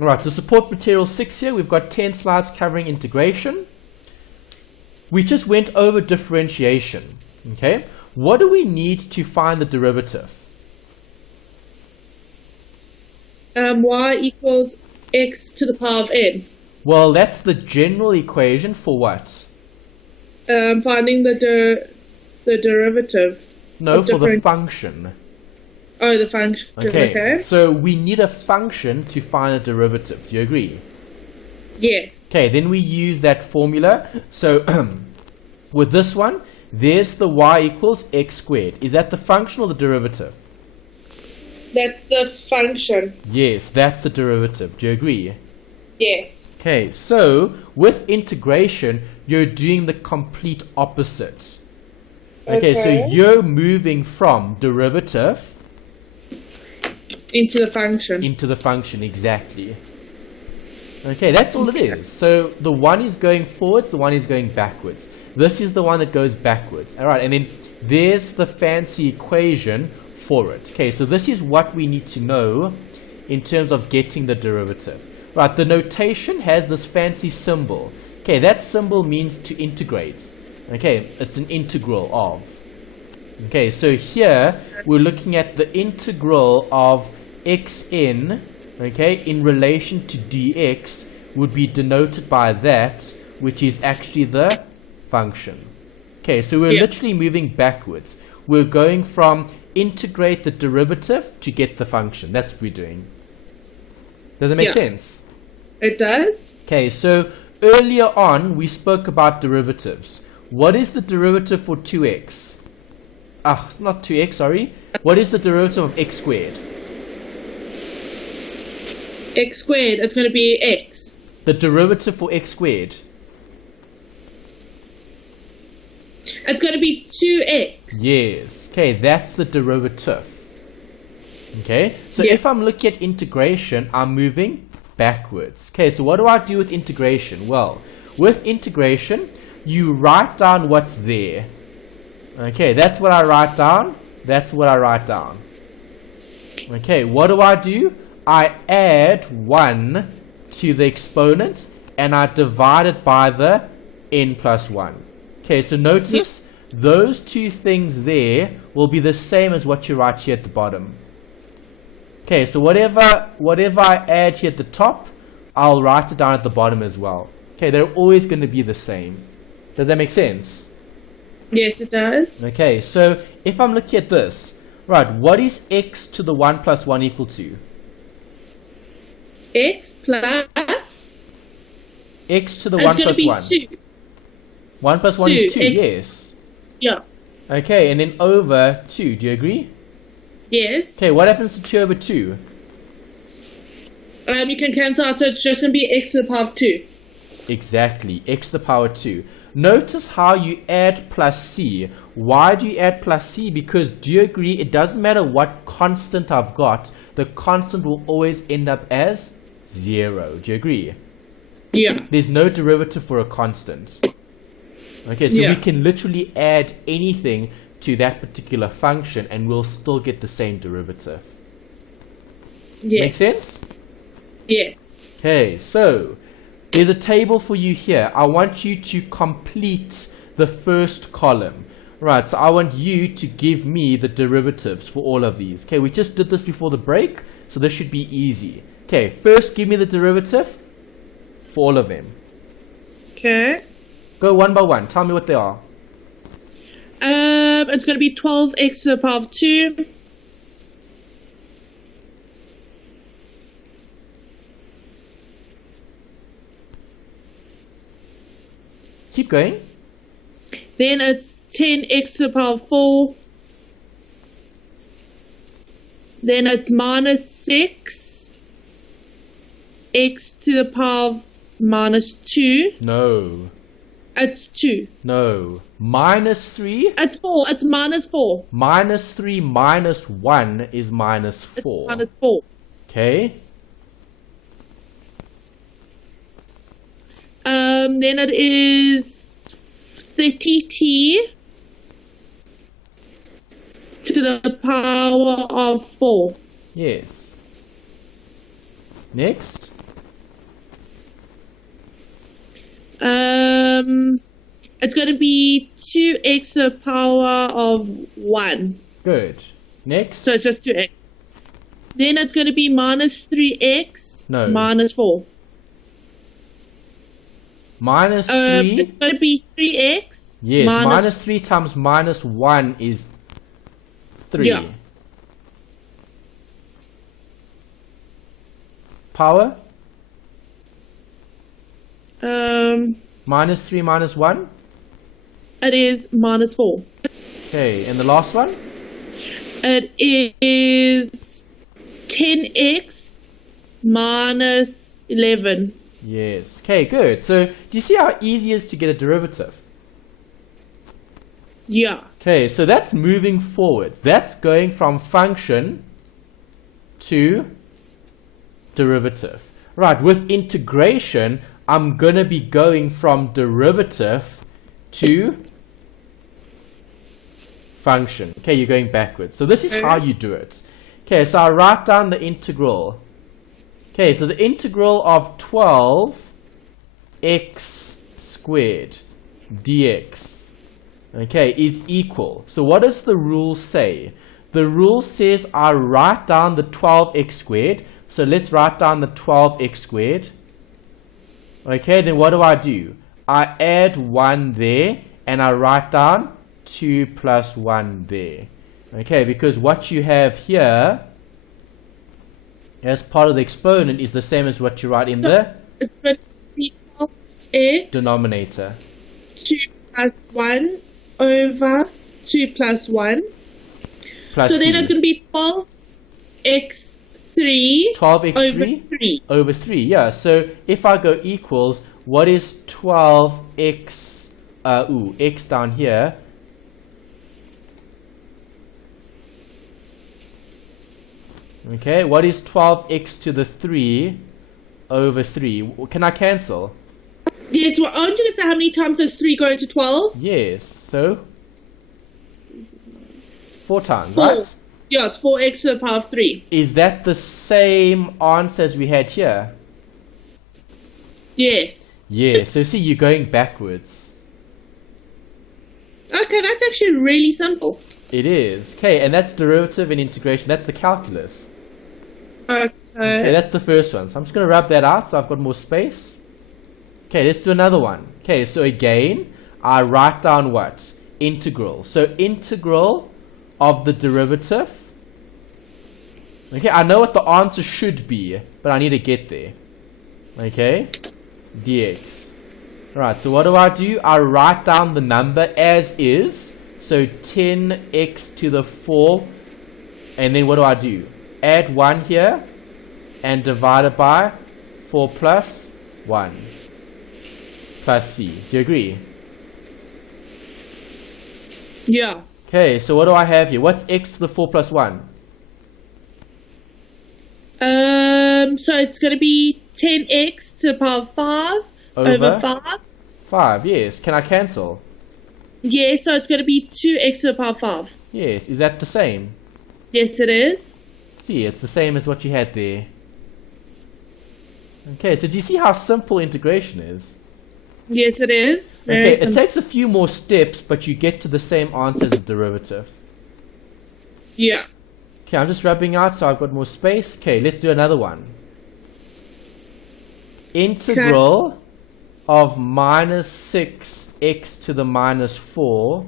Alright, so support material 6 here, we've got 10 slides covering integration. We just went over differentiation. Okay, what do we need to find the derivative? Y equals x to the power of n. Well, that's the general equation for what? Finding the derivative. No, for the function. Oh, the function. Okay. So we need a function to find a derivative. Do you agree? Yes. Okay, then we use that formula. So with this one, there's the y equals x squared. Is that the function or the derivative? That's the function. Yes, that's the derivative. Do you agree? Yes. Okay, so with integration, you're doing the complete opposite. Okay, so you're moving from derivative into the function. Into the function, exactly. Okay, that's all it is. So the one is going forwards, the one is going backwards. This is the one that goes backwards. All right, and then there's the fancy equation for it. Okay, so this is what we need to know in terms of getting the derivative. Right, the notation has this fancy symbol. Okay, that symbol means to integrate. Okay, it's an integral of. Okay, so here we're looking at the integral of xn, okay, in relation to dx would be denoted by that, which is actually the function. Okay, so we're literally moving backwards. We're going from integrate the derivative to get the function. That's what we're doing. Does it make sense? It does. Okay, so earlier on we spoke about derivatives. What is the derivative for 2x? Not 2x, sorry. What is the derivative of x squared? X squared, it's going to be x. The derivative for x squared? It's going to be 2x. Yes. Okay, that's the derivative. Okay, so if I'm looking at integration, I'm moving backwards. Okay, so what do I do with integration? Well, with integration, you write down what's there. Okay, that's what I write down. That's what I write down. Okay, what do? I add 1 to the exponent and I divide it by the n plus 1. Okay, so notice those two things there will be the same as what you write here at the bottom. Okay, so whatever I add here at the top, I'll write it down at the bottom as well. Okay, they're always going to be the same. Does that make sense? Yes, it does. Okay, so if I'm looking at this, right, what is x to the 1 plus 1 equal to? X plus? X to the 1 plus 1. 2. 1 plus 1 is 2, yes. Yeah. Okay, and then over 2, do you agree? Yes. Okay, what happens to 2 over 2? You can cancel out, so it's just going to be x to the power of 2. Exactly, x to the power 2. Notice how you add plus c. Why do you add plus c? Because do you agree it doesn't matter what constant I've got, the constant will always end up as 0. Do you agree? Yeah. There's no derivative for a constant. Okay, so we can literally add anything to that particular function and we'll still get the same derivative. Yes. Make sense? Yes. Okay, so there's a table for you here. I want you to complete the first column. Right, so I want you to give me the derivatives for all of these. Okay, we just did this before the break, so this should be easy. Okay, first give me the derivative for all of them. Okay. Go one by one. Tell me what they are. It's going to be 12x to the power of 2. Keep going. Then it's 10x to the power of 4. Then it's minus 6 x to the power of minus 2. No. It's 2. No. Minus 3. It's 4. It's minus 4. Minus 3 minus 1 is minus 4. It's minus 4. Okay. Then it is 30t to the power of 4. Yes. Next. It's going to be 2x to the power of 1. Good. Next. So it's just 2x. Then it's going to be minus 3x minus 4. Minus 3. It's going to be 3x. Yes, minus 3 times minus 1 is 3. Yeah. Power? Minus 3 minus 1? It is minus 4. Okay, and the last one? It is 10x minus 11. Yes. Okay, good. So, do you see how easy it is to get a derivative? Yeah. Okay, so that's moving forward. That's going from function to derivative. Right, with integration, I'm going to be going from derivative to function. Okay, you're going backwards. So this is how you do it. Okay, so I write down the integral. Okay, so the integral of 12x squared dx, okay, is equal. So what does the rule say? The rule says I write down the 12x squared. So let's write down the 12x squared. Okay, then what do? I add 1 there, and I write down 2 plus 1 there. Okay, because what you have here as part of the exponent is the same as what you write in the it's going to be 12x denominator. 2 plus 1 over 2 plus 1. Plus so then C. it's going to be 12x3 12x3 over 3. Over 3, yeah. So if I go equals, what is 12x, x down here? Okay, what is 12x to the 3 over 3? Can I cancel? Yes, well, aren't you going to say how many times does 3 go to 12? Yes, so 4 times, 4. right? Yeah, it's 4x to the power of 3. Is that the same answer as we had here? Yes. Yeah, so see, you're going backwards. Okay, that's actually really simple. It is. Okay, and that's derivative and integration. That's the calculus. Okay. Okay, that's the first one. So I'm just going to rub that out so I've got more space. Okay, let's do another one. Okay, so again, I write down what? Integral. So integral of the derivative. Okay, I know what the answer should be, but I need to get there. Okay, dx. Alright, so what do? I write down the number as is. So 10x to the 4. And then what do? Add 1 here and divide it by 4 plus 1 plus c. Do you agree? Yeah. Okay, so what do I have here? What's x to the 4 plus 1? So it's going to be 10x to the power of 5 over 5. 5, yes. Can I cancel? Yeah, so it's going to be 2x to the power of 5. Yes. Is that the same? Yes, it is. See, it's the same as what you had there. Okay, so do you see how simple integration is? Yes, it is. Very Okay, simple. it takes a few more steps, but you get to the same answer as a derivative. Yeah. Okay, I'm just rubbing out so I've got more space. Okay, let's do another one. Integral of minus 6x to the minus 4,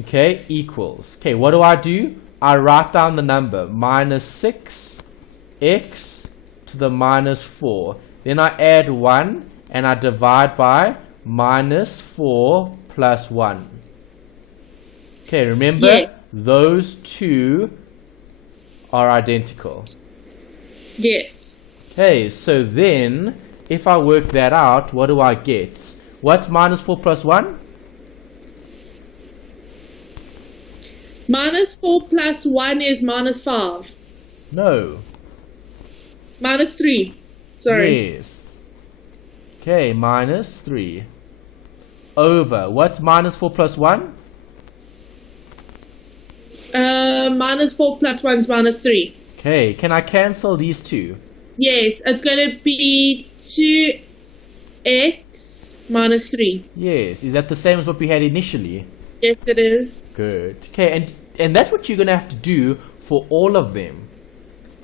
okay, equals. Okay, what do? I write down the number, minus 6x to the minus 4. Then I add 1, and I divide by minus 4 plus 1. Okay, remember, Yes. those two are identical. Yes. Okay, so then, if I work that out, what do I get? What's minus 4 plus 1? Minus 4 plus 1 is minus 5. No. Minus 3. Sorry. Yes. Okay, minus 3. Over, what's minus 4 plus 1? Minus 4 plus 1 is minus 3. Okay, can I cancel these two? Yes, it's going to be 2x minus 3. Yes. Is that the same as what we had initially? Yes, it is. Good. Okay, and that's what you're going to have to do for all of them.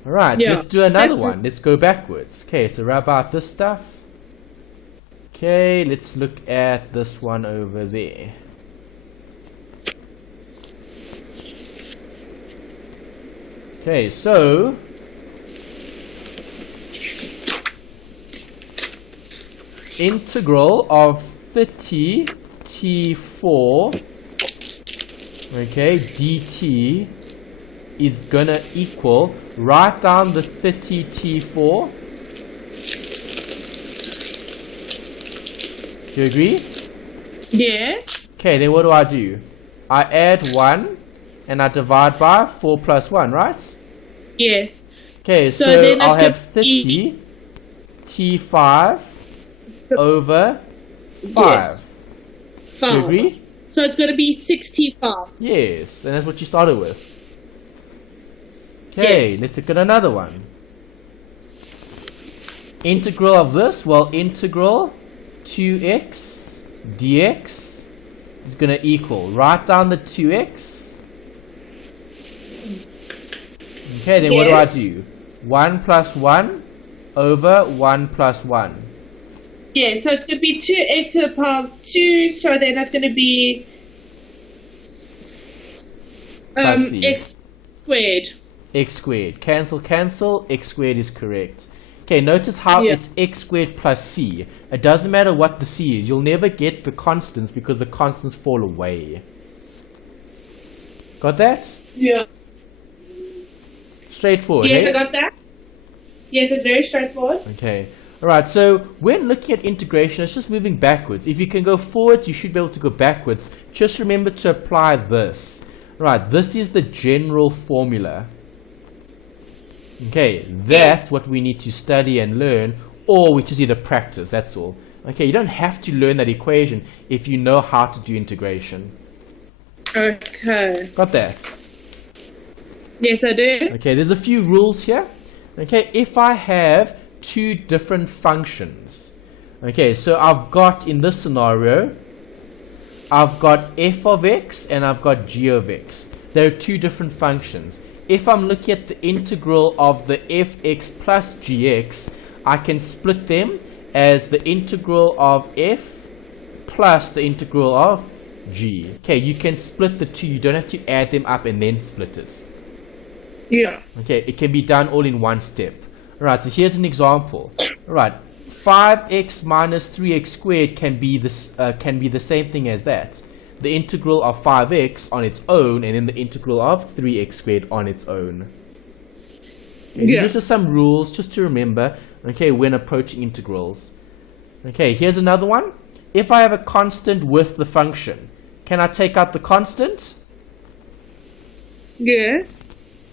Alright, so Yeah. let's do another one. Let's go backwards. Okay, so rub out this stuff. Okay, let's look at this one over there. Okay, so integral of 30 t4, okay, dt is gonna equal, write down the 30 t4. Do you agree? Yes. Okay, then what do? I add 1 and I divide by 4 plus 1, right? Yes. Okay, So so then I'll it's have gonna be- 30 t5 over 5. Yes. Do you 5. agree? So it's going to be 65. Yes, and that's what you started with. Okay, Yes. let's look at another one. Integral of this, well, integral 2x dx is going to equal, write down the 2x. Okay, then what Yes. do? 1 plus 1 over 1 plus 1. Yeah, so it's going to be 2x to the power of 2, so then that's going to be Plus c. x squared. X squared. Cancel, cancel. X squared is correct. Okay, notice how Yeah. it's x squared plus c. It doesn't matter what the c is. You'll never get the constants because the constants fall away. Got that? Yeah. Straightforward, Yes, eh? I got that. Yes, it's very straightforward. Okay. Alright, so when looking at integration, it's just moving backwards. If you can go forward, you should be able to go backwards. Just remember to apply this. Right, this is the general formula. Okay, that's what we need to study and learn, or we just need to practice, that's all. Okay, you don't have to learn that equation if you know how to do integration. Okay. Got that? Yes, I do. Okay, there's a few rules here. Okay, if I have two different functions. Okay, so I've got, in this scenario, I've got f of x and I've got g of x. There are two different functions. If I'm looking at the integral of the fx plus gx, I can split them as the integral of f plus the integral of g. Okay, you can split the two. You don't have to add them up and then split it. Yeah. Okay, it can be done all in one step. Alright, so here's an example. Alright, 5x minus 3x squared can be the same thing as that. The integral of 5x on its own, and then the integral of 3x squared on its own. Okay, Yeah. these are just some rules just to remember, okay, when approaching integrals. Okay, here's another one. If I have a constant with the function, can I take out the constant? Yes.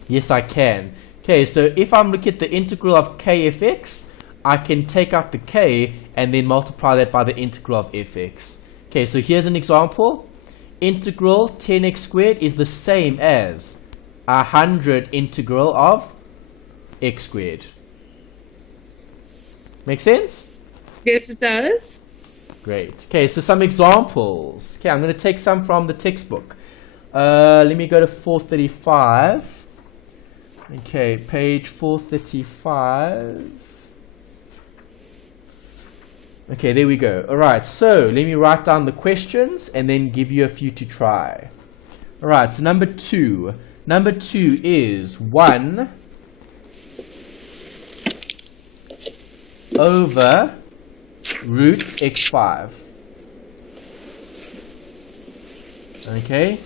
Yes, I can. Okay, so if I'm looking at the integral of kfx, I can take out the k and then multiply that by the integral of fx. Okay, so here's an example. Integral 10x squared is the same as 100 integral of x squared. Make sense? Yes, it does. Great. Okay, so some examples. Okay, I'm going to take some from the textbook. Let me go to 435. Okay, page 435. Okay, there we go. Alright, so let me write down the questions and then give you a few to try. Alright, so number 2. Number 2 is 1 over root x5. Okay,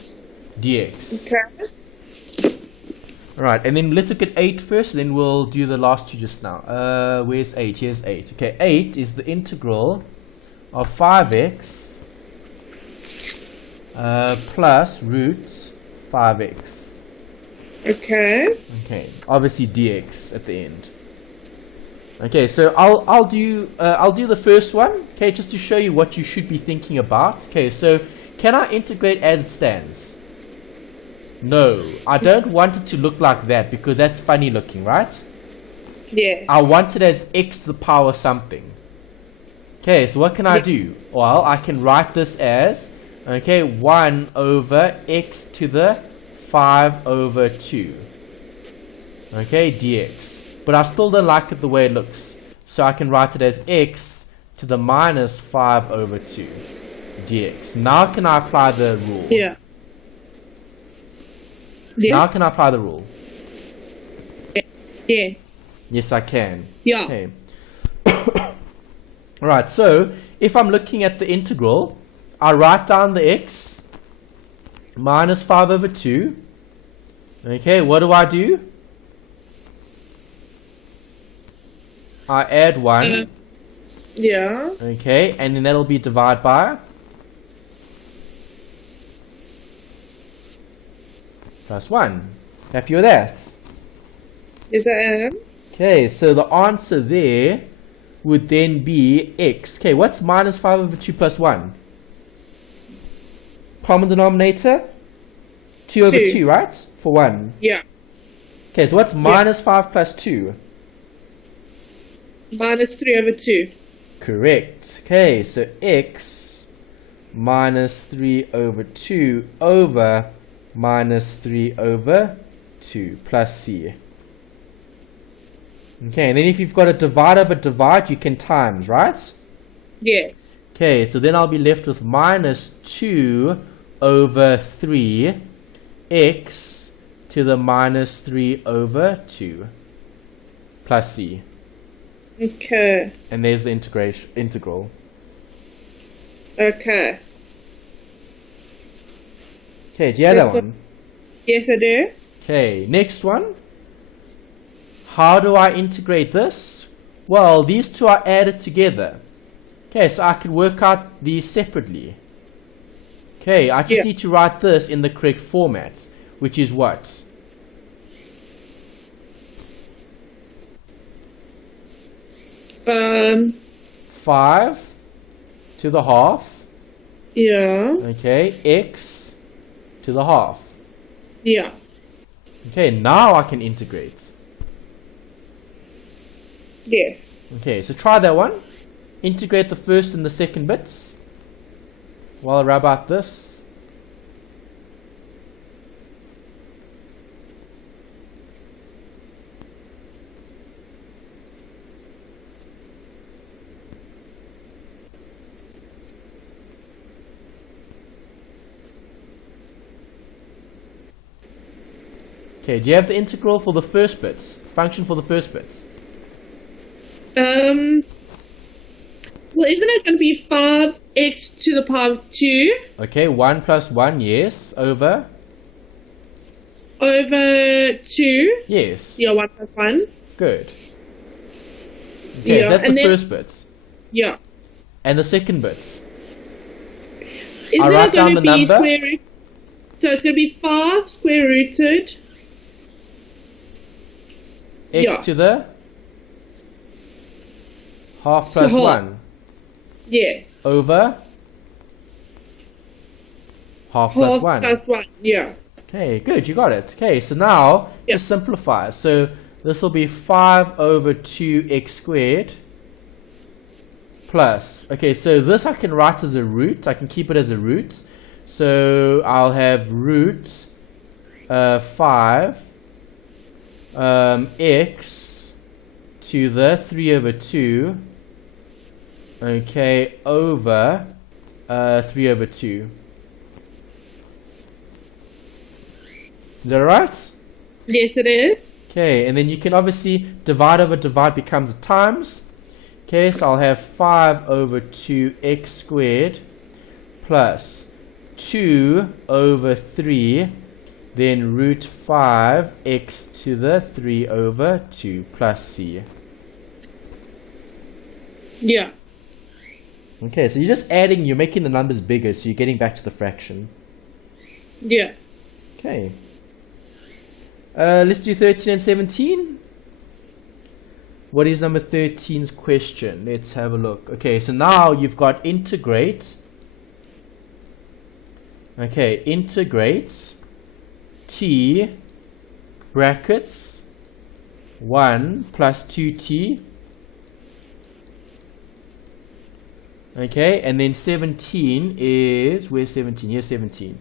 dx. Okay. Alright, and then let's look at 8 first, then we'll do the last two just now. Where's 8? Here's 8. Okay, 8 is the integral of 5x plus root 5x. Okay. Okay, obviously dx at the end. Okay, so I'll do the first one, okay, just to show you what you should be thinking about. Okay, so can I integrate as it stands? No, I don't want it to look like that because that's funny looking, right? Yes. I want it as x to the power something. Okay, so what can I do? Well, I can write this as, okay, 1 over x to the 5 over 2. Okay, dx. But I still don't like it the way it looks. So I can write it as x to the minus 5 over 2 dx. Now can I apply the rule? Yeah. Now can I apply the rule? Yes. Yes, I can. Yeah. Okay. Alright, so if I'm looking at the integral, I write down the x minus 5 over 2. Okay, what do? I add 1. Yeah. Okay, and then that'll be divided by plus 1. Happy with that? Yes, I am. Okay, so the answer there would then be x. Okay, what's minus 5 over 2 plus 1? Common denominator? 2 over 2, right? For 1. Yeah. Okay, so what's minus 5 plus 2? Minus 3 over 2. Correct. Okay, so x minus 3 over 2 over minus 3 over 2 plus c. Okay, and then if you've got a divide over divide, you can times, right? Yes. Okay, so then I'll be left with minus 2 over 3 x to the minus 3 over 2 plus c. Okay. And there's the integral. Okay. Okay, do you have that one? Yes, I do. Okay, next one. How do I integrate this? Well, these two are added together. Okay, so I can work out these separately. Okay, I just need to write this in the correct format, which is what? Um. 5 to the half. Yeah. Okay, x to the half. Yeah. Okay, now I can integrate. Yes. Okay, so try that one. Integrate the first and the second bits. While I rub out this. Okay, do you have the integral for the first bit? Function for the first bit? Well, isn't it going to be 5x to the power of 2? Okay, 1 plus 1, yes. Over? Over 2? Yes. Yeah, 1 plus 1. Good. Okay, Yeah, that's and the then- first bit. Yeah. And the second bit? Isn't write it going down to the be number. square root? So it's going to be 5 square rooted. X Yeah. to the half So plus half. 1. Yes. Over half plus Half 1. plus 1. Yeah. Okay, good, you got it. Okay, so now Yeah. just simplify. So this will be 5 over 2x squared plus. Okay, so this I can write as a root. I can keep it as a root. So I'll have root 5 x to the 3 over 2. Okay, over 3 over 2. Is that right? Yes, it is. Okay, and then you can obviously divide over divide becomes a times. Okay, so I'll have 5 over 2x squared plus 2 over 3, then root 5x to the 3 over 2 plus c. Yeah. Okay, so you're just adding, you're making the numbers bigger, so you're getting back to the fraction. Yeah. Okay. Let's do 13 and 17. What is number 13's question? Let's have a look. Okay, so now you've got integrate. Okay, integrate t brackets 1 plus 2t Okay, and then 17 is, where's 17? Here's 17.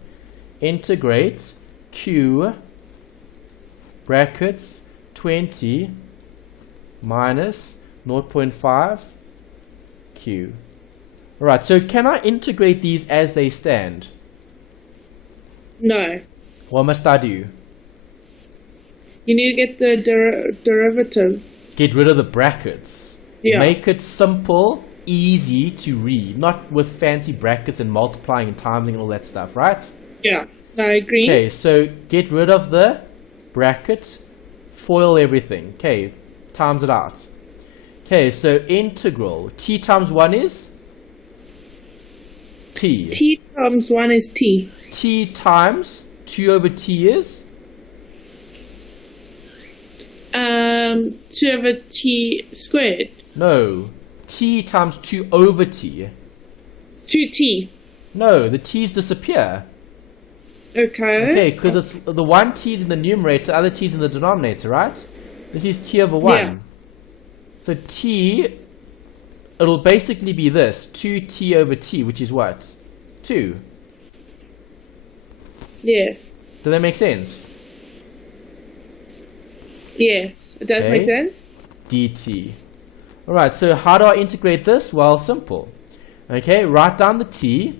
Integrate q brackets 20 minus 0.5 q. Alright, so can I integrate these as they stand? No. What must I do? You need to get the derivative. Get rid of the brackets. Yeah. Make it simple, easy to read, not with fancy brackets and multiplying and timing and all that stuff, right? Yeah, I agree. Okay, so get rid of the bracket, FOIL everything. Okay, times it out. Okay, so integral. T times 1 is? T. T times 1 is T. T times 2 over T is? 2 over T squared. No. T times 2 over T. 2T. No, the T's disappear. Okay. Okay, because it's the one T is in the numerator, the other T is in the denominator, right? This is T over 1. Yeah. So T, it'll basically be this, 2T over T, which is what? 2. Yes. Does that make sense? Yes. It does make sense. dt. Alright, so how do I integrate this? Well, simple. Okay, write down the t,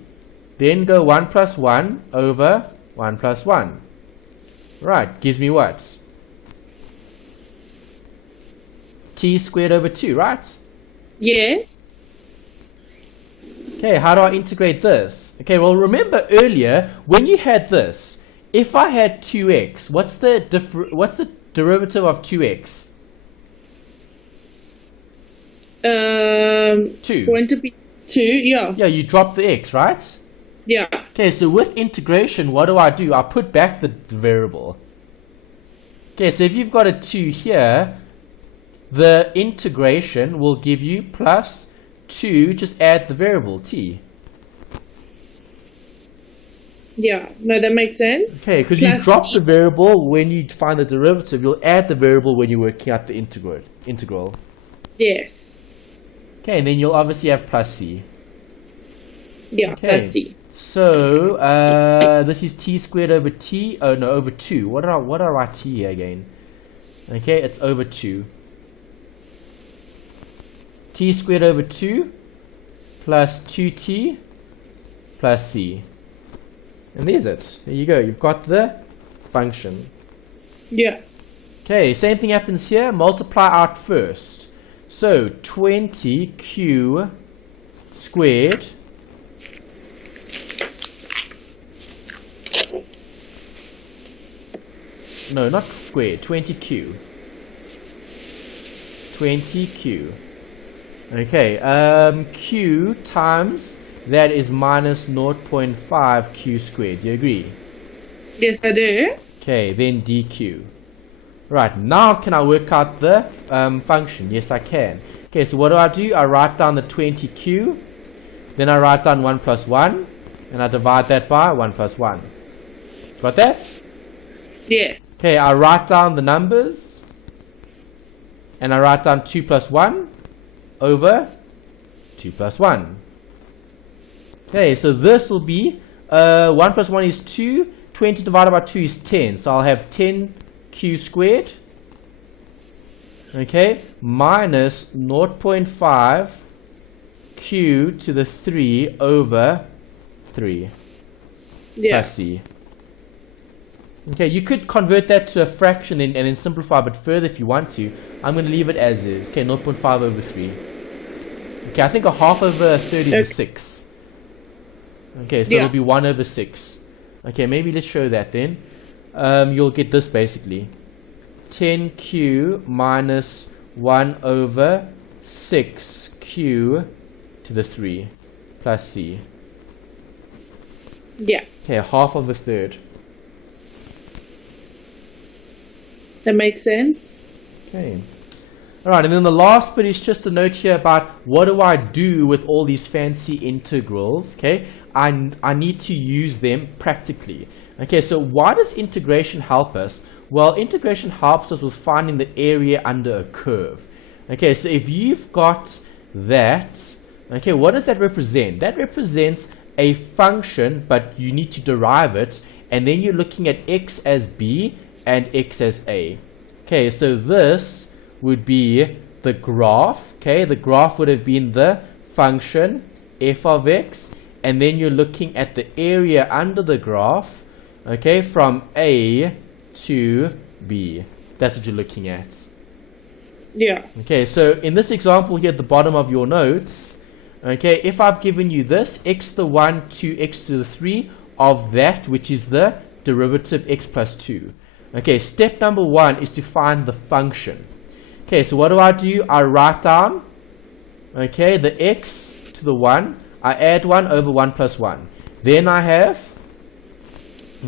then go 1 plus 1 over 1 plus 1. Right, gives me what? T squared over 2, right? Yes. Okay, how do I integrate this? Okay, well remember earlier, when you had this, if I had 2x, what's the derivative of 2x? 2. Going to be 2, yeah. Yeah, you drop the x, right? Yeah. Okay, so with integration, what do? I put back the variable. Okay, so if you've got a 2 here, the integration will give you plus 2, just add the variable t. Yeah, no, that makes sense. Okay, because you drop the variable when you find the derivative, you'll add the variable when you're working out the integral. Yes. Okay, and then you'll obviously have plus c. Yeah, Okay. plus c. So, this is t squared over t, oh no, over 2. What do I write t here again? Okay, it's over 2. T squared over 2 plus 2t plus c. And there's it. There you go. You've got the function. Yeah. Okay, same thing happens here. Multiply out first. So, 20q squared no, not squared, 20q. 20q. Okay, q times that is minus 0.5 q squared. Do you agree? Yes, I do. Okay, then dq. Right, now can I work out the function? Yes, I can. Okay, so what do? I write down the 20q, then I write down 1 plus 1, and I divide that by 1 plus 1. Got that? Yes. Okay, I write down the numbers, and I write down 2 plus 1 over 2 plus 1. Okay, so this will be 1 plus 1 is 2, 20 divided by 2 is 10, so I'll have 10q squared, okay, minus 0.5 q to the 3 over 3 plus c. Okay, you could convert that to a fraction and then simplify a bit further if you want to. I'm going to leave it as is. Okay, 0.5 over 3. Okay, I think a half over 30 is 6. Okay, so it'll be 1 over 6. Okay, maybe let's show that then. You'll get this basically. 10q minus 1 over 6q to the 3 plus c. Yeah. Okay, half of a third. That makes sense. Okay. Alright, and then the last bit is just a note here about what do I do with all these fancy integrals, okay? I need to use them practically. Okay, so why does integration help us? Well, integration helps us with finding the area under a curve. Okay, so if you've got that, Okay, what does that represent? That represents a function, but you need to derive it, and then you're looking at x as b and x as a. Okay, so this would be the graph. Okay, the graph would have been the function f of x, and then you're looking at the area under the graph, okay, from a to b. That's what you're looking at. Yeah. Okay, so in this example here at the bottom of your notes, okay, if I've given you this, x to the 1 to x to the 3 of that, which is the derivative x plus 2. Okay, step number 1 is to find the function. Okay, so what do? I write down, okay, the x to the 1. I add 1 over 1 plus 1. Then I have,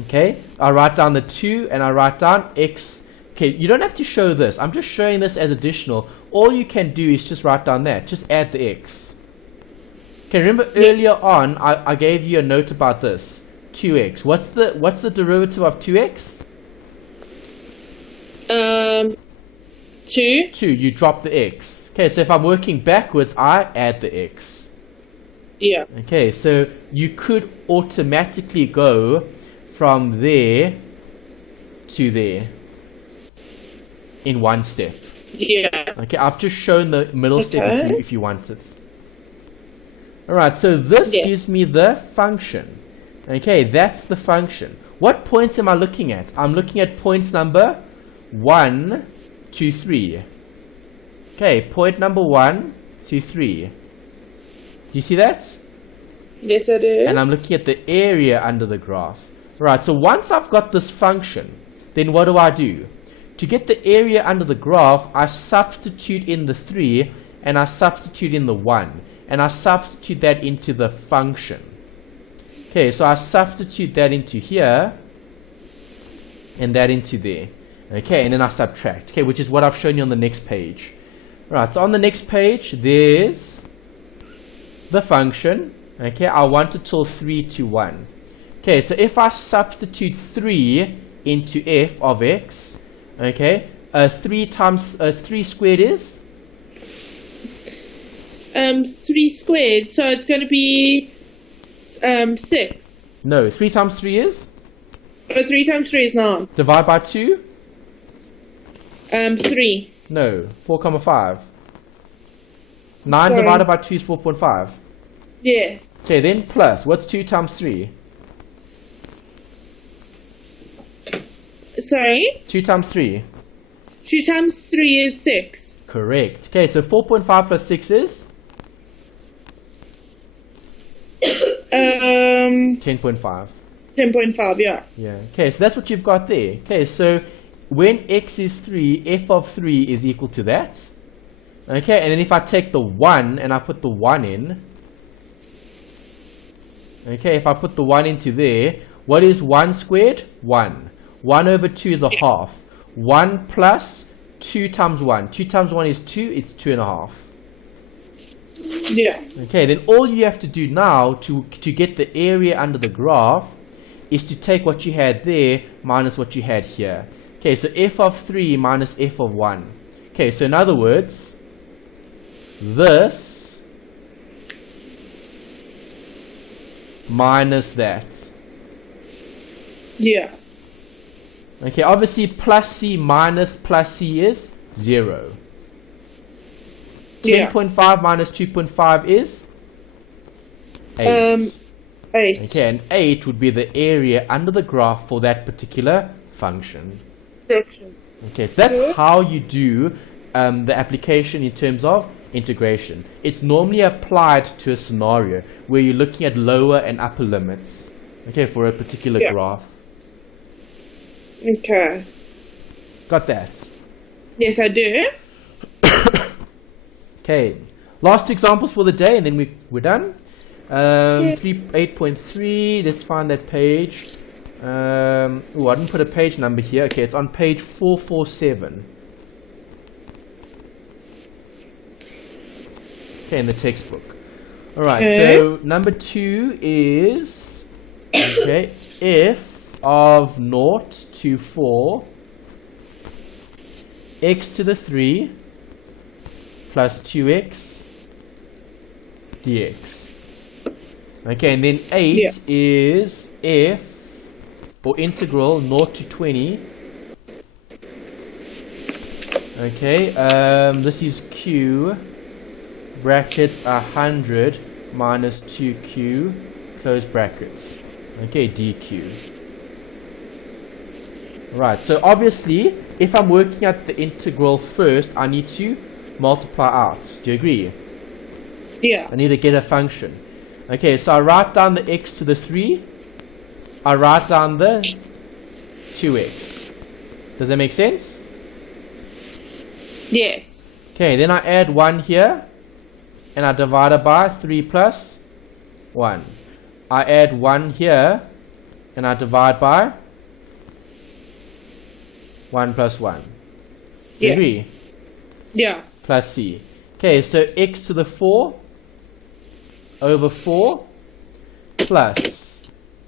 okay, I write down the 2 and I write down x. Okay, you don't have to show this. I'm just showing this as additional. All you can do is just write down that. Just add the x. Okay, remember earlier on, I gave you a note about this. 2x. What's the derivative of 2x? 2. 2. You drop the x. Okay, so if I'm working backwards, I add the x. Yeah. Okay, so you could automatically go from there to there in one step. Yeah. Okay, I've just shown the middle step if you want it. Alright, so this gives me the function. Okay, that's the function. What points am I looking at? I'm looking at points number 1, 2, 3. Okay, point number 1, 2, 3. Do you see that? Yes, I do. And I'm looking at the area under the graph. Right, so once I've got this function, then what do? To get the area under the graph, I substitute in the 3 and I substitute in the 1. And I substitute that into the function. Okay, so I substitute that into here and that into there. Okay, and then I subtract. Okay, which is what I've shown you on the next page. Right, so on the next page, there's the function. Okay, I want it till 3 to 1. Okay, so if I substitute 3 into f of x, okay, 3 squared is? 3 squared, so it's going to be 6. No, 3 times 3 is? 3 times 3 is 9. Divide by 2? 3. No, 4,5. 9 divided by 2 is 4.5. Yeah. Okay, then plus. What's 2 times 3? Sorry? 2 times 3. 2 times 3 is 6. Correct. Okay, so 4.5 plus 6 is? 10.5. 10.5, yeah. Yeah. Okay, so that's what you've got there. Okay, so when x is 3, f of 3 is equal to that. Okay, and then if I take the 1 and I put the 1 in. Okay, if I put the 1 into there, what is 1 squared? 1. 1 over 2 is a half. 1 plus 2 times 1. 2 times 1 is 2, it's 2.5. Yeah. Okay, then all you have to do now to get the area under the graph is to take what you had there minus what you had here. Okay, so f of 3 minus f of 1. Okay, so in other words, this minus that. Yeah. Okay, obviously plus c minus plus c is 0. 10.5 minus 2.5 is 8. 8. Okay, and 8 would be the area under the graph for that particular function. Okay, so that's how you do the application in terms of integration. It's normally applied to a scenario where you're looking at lower and upper limits, okay, for a particular graph. Okay. Got that? Yes, I do. Okay, last two examples for the day and then we're done. 8.3, let's find that page. I didn't put a page number here. Okay, it's on page 447. Okay, in the textbook. Alright, so number 2 is, okay, f of 0 to 4, x to the 3 plus 2x dx. Okay, and then 8 is f, or integral 0 to 20. Okay, this is q, brackets 100 minus 2q, close brackets. Okay, dq. Right, so obviously, if I'm working at the integral first, I need to multiply out. Do you agree? Yeah. I need to get a function. Okay, so I write down the x to the 3. I write down the 2x. Does that make sense? Yes. Okay, then I add 1 here. And I divide it by 3 plus 1. I add 1 here. And I divide by 1 plus 1. Do you agree? Yeah. Plus c. Okay, so x to the 4 over 4 plus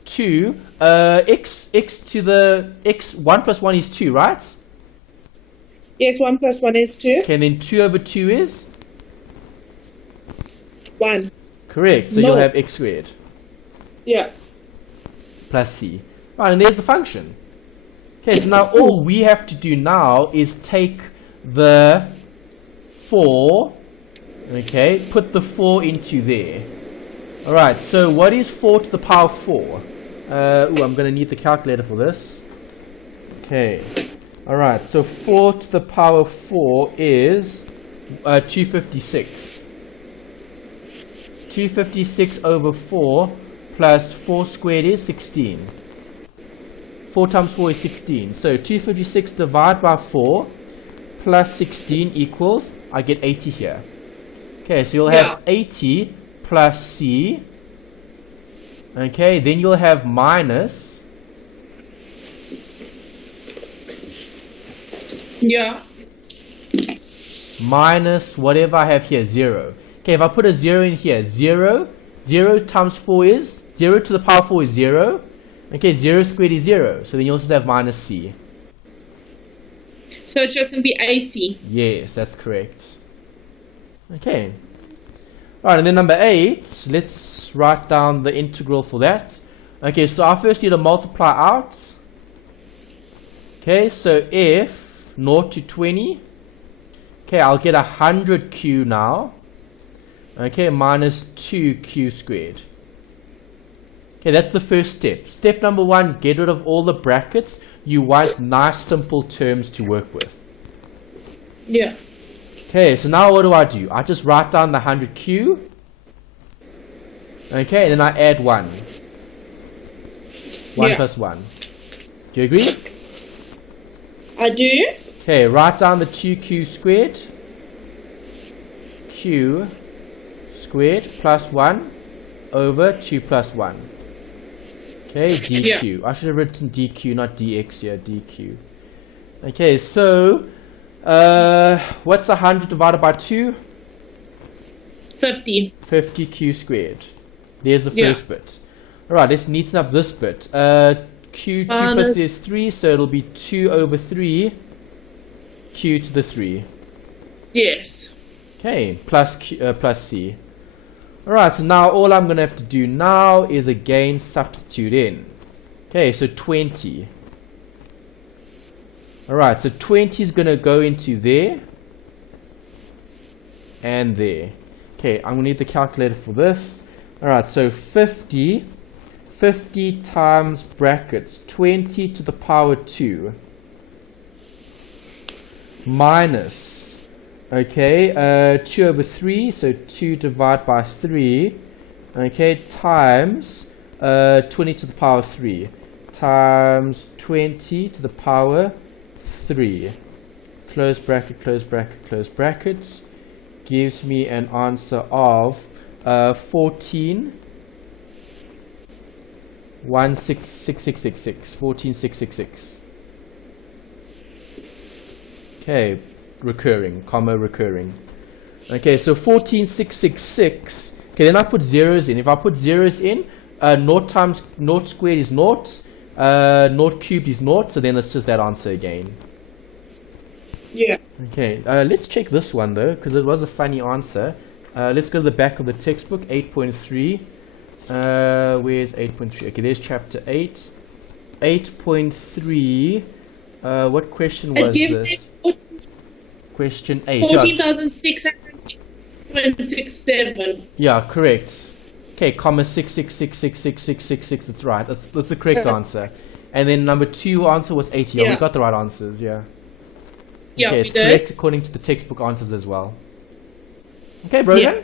2. X to the x, 1 plus 1 is 2, right? Yes, 1 plus 1 is 2. Okay, and then 2 over 2 is? 1. Correct, so you'll have x squared. Yeah. Plus c. Right, and there's the function. Okay, so now all we have to do now is take the 4, okay, put the 4 into there. Alright, so what is 4 to the power 4? I'm going to need the calculator for this. Okay, alright, so 4 to the power 4 is 256. 256 over 4 plus 4 squared is 16. 4 times 4 is 16. So 256 divided by 4 plus 16 equals, I get 80 here. Okay, so you'll have 80 plus c. Okay, then you'll have minus. Yeah. Minus whatever I have here, 0. Okay, if I put a 0 in here, 0 times 4 is, 0 to the power 4 is 0. Okay, 0 squared is 0. So then you also have minus c. So it's just going to be 80. Yes, that's correct. Okay. Alright, and then number 8, let's write down the integral for that. Okay, so I first need to multiply out. Okay, so f 0 to 20. Okay, I'll get 100q now. Okay, minus 2q squared. Okay, that's the first step. Step number 1, get rid of all the brackets. You want nice simple terms to work with. Yeah. Okay, so now what do? I just write down the 100q. Okay, and then I add 1. 1 plus 1. Do you agree? I do. Okay, write down the 2q squared. Q squared plus 1 over 2 plus 1. Okay, dq. I should have written dq, not dx here, dq. Okay, so what's 100 divided by 2? 50. 50q squared. There's the first bit. Alright, let's neaten up this bit. Q2 plus there's 3, so it'll be 2 over 3 q to the 3. Yes. Okay, plus c. Alright, so now all I'm going to have to do now is again substitute in. Okay, so 20. Alright, so 20 is going to go into there. And there. Okay, I'm going to need the calculator for this. Alright, so 50 times brackets 20 to the power 2 minus, okay, 2 over 3, so 2 divided by 3, okay, times 20 to the power 3 times 20 to the power 3, close bracket, close bracket, close brackets, gives me an answer of 14666. Okay, recurring, comma recurring. Okay, so 14666. Okay, then I put zeros in. If I put zeros in, 0 times 0 squared is 0, 0 cubed is 0, so then it's just that answer again. Yeah. Okay, let's check this one though, because it was a funny answer. Let's go to the back of the textbook, 8.3. Where's 8.3? Okay, there's chapter 8. 8.3. What question was this? Question 8. 14,667. Yeah, correct. Okay, comma 666666666. That's right. That's the correct answer. And then number 2 answer was 80. Yeah, we got the right answers. Yeah. Yeah, okay, it's correct according to the textbook answers as well. Okay, Brogan?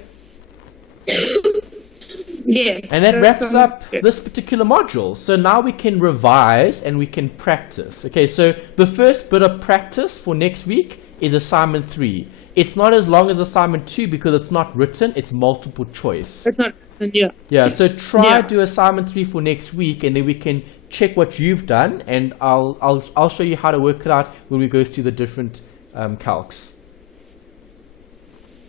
Yes. And that wraps up this particular module. So now we can revise and we can practice. Okay, so the first bit of practice for next week is assignment 3. It's not as long as assignment 2 because it's not written, it's multiple choice. It's not written, yeah. Yeah, so try do assignment 3 for next week and then we can check what you've done and I'll show you how to work it out when we go through the different calcs.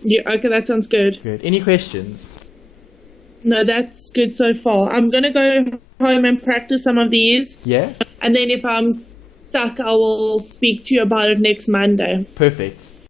Yeah, okay, that sounds good. Good. Any questions? No, that's good so far. I'm going to go home and practice some of these. Yeah? And then if I'm stuck, I will speak to you about it next Monday. Perfect.